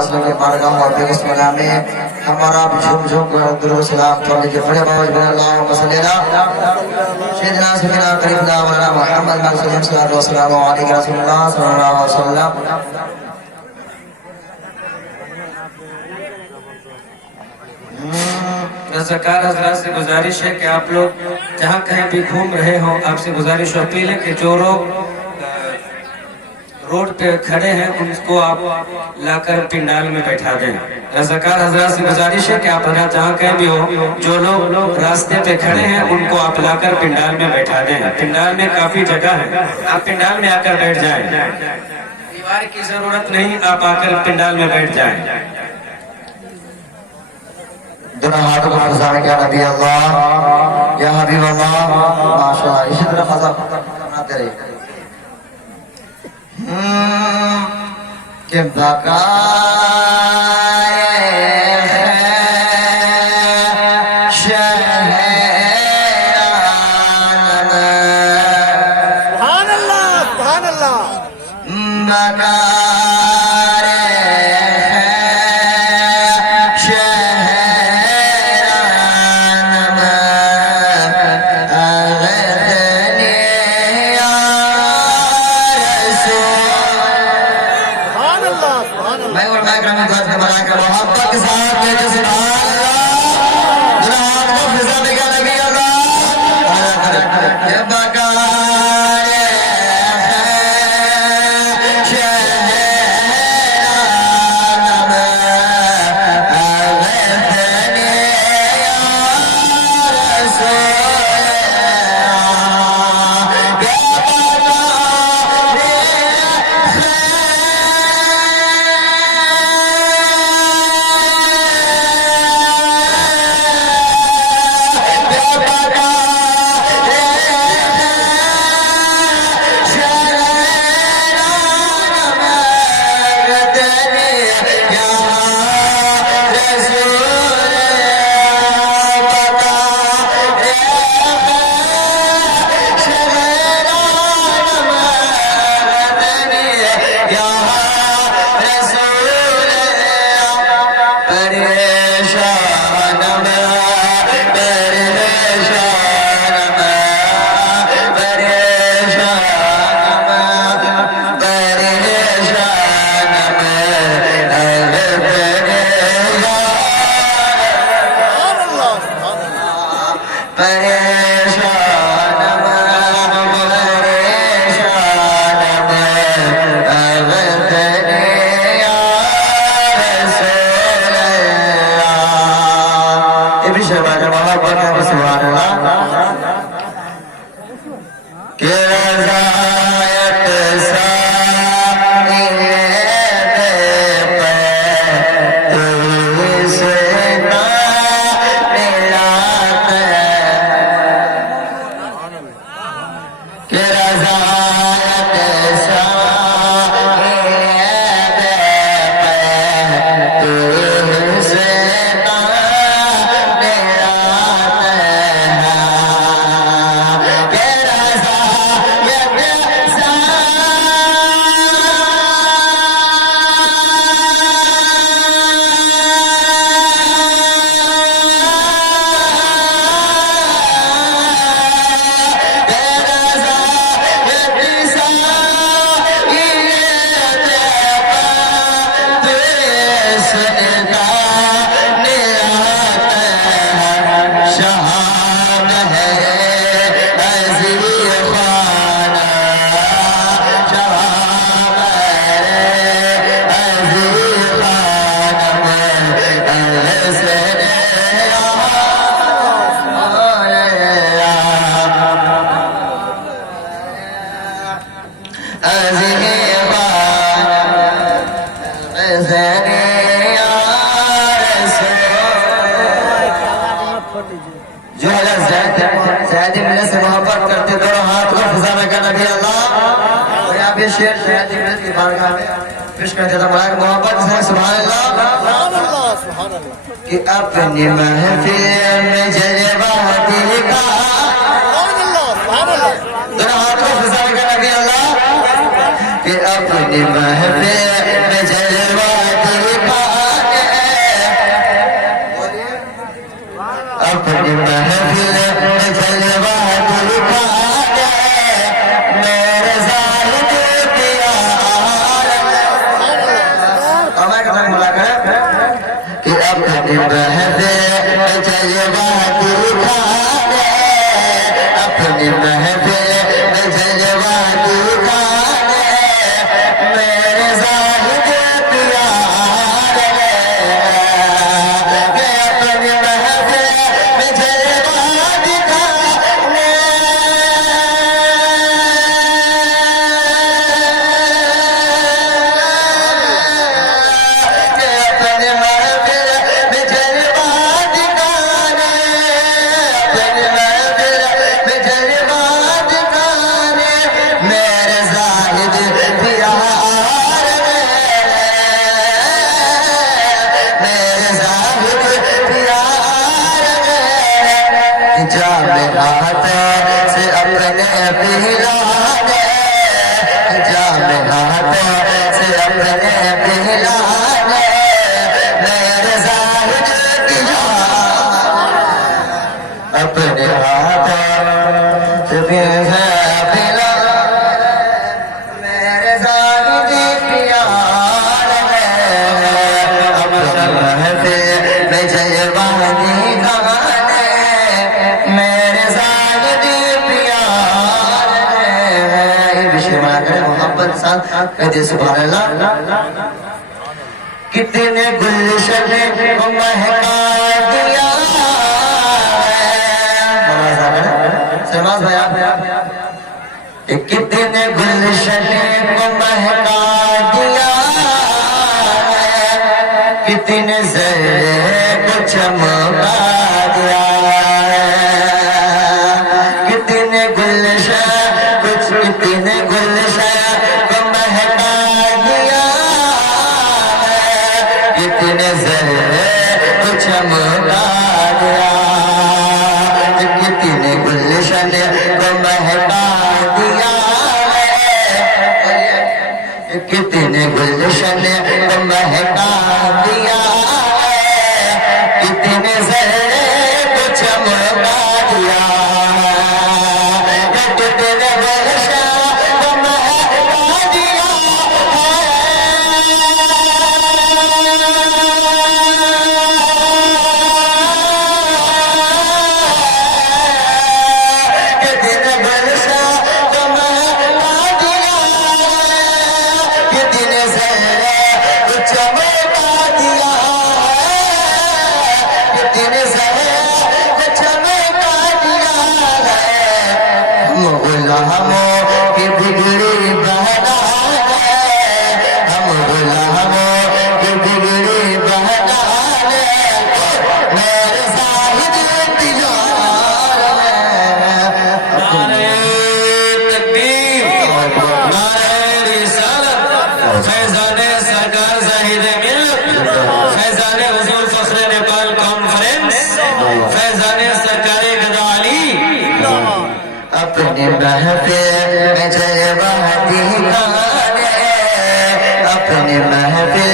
असलम के बारगाह और बेगुसराय में हमारा झूम झूम कर दुरूद सलाम पढ़ने के बड़े बाबा अल्लाहुम्मा सल्ली अला सय्यिदना सय्यिदना करीमना मौलाना मोहम्मद सल्लल्लाहु अलैहि वसल्लम अलैहि रसूलुल्लाह सल्लल्लाहु अलैहि वसल्लम। रज़ाकार हज़रात से गुजारिश है कि आप लोग जहाँ कहीं भी घूम रहे हो, आपसे गुजारिश और अपील है कि जो लोग रोड पे खड़े हैं उनको आप लाकर पिंडाल में बैठा दें। रज़ाकार हज़रात से गुजारिश है कि आप जहाँ कहीं भी हो, जो लोग रास्ते पे खड़े हैं उनको आप लाकर पिंडाल में बैठा दें। पिंडाल में काफी जगह है, आप पिंडाल में आकर बैठ जाएं। दीवार की जरूरत नहीं, आप आकर पिंडाल में बैठ जाएं। दोनों हाथों को फसाने का नबी अल्लाह या हबीब अल्लाह माशाअल्लाह। इसी तरह फसा बनाते रहे कि शेर शहद इब्रत की बारगाह में पेश कर देता बड़ा मोहब्बत से सुभान अल्लाह कि अपनी महफिल में जलवा दिल का दोनों हाथ को फसा कर नबी अल्लाह कि अपनी महफिल में जलवा दिल का अपनी महफिल में जलवा दिखाने मेरे जाहिद पिया मैं कथा मिला कर कि अपनी महफिल में जलवा दिखाने अपनी महफिल में जलवा दिखाने मेरे जाहिद पिया अपनी महफिल में जलवा दिखाने अपनी महफिल में जलवा दिखाने अपनी महफिल में जलवा दिखाने मेरे जाहिद पिया मेरे जाहिद पिया जामे हाथ से अपने पिलाने जामे हाथ से अपने पिलाने मेरे जाहिद पिया अपने हाथ से पिला मेरे जाहिद पिया मैं जयवानी गाने मेरे जाहिद पिया विषय मांगे मोहब्बत साथ कहते सुभान अल्लाह कितने गुलशन को महका दिया शहबाज भैया कितने गुलशन को महका दिया कितने ज़रे को चमका दिया कितने गुलशन कुछ कितने गुलशन को महका दिया कितने ज़रे को चमका दिया कितने गुलशन को महका दिया कितने गुलशन को महका दिया कितने ज़रे को चमका दिया कितने गुलशन को महका दिया कितने गुलशन को महका दिया कितने ज़रे को चमका दिया कितने ज़रे को चमका दिया हम गुलामों की बिगड़ी बहना हम गुलामों की बिगड़ी बहना मेरे जाहिद पिया नारे तकबीर नारे रिसालत फैजाने सरकार जाहिद मिल्लत फैजाने हुजूर फखरे नेपाल कॉन्फ्रेंस फैजाने सरकारे गदा अली अपने महफिल में जलवा दिखाने अपने महफिल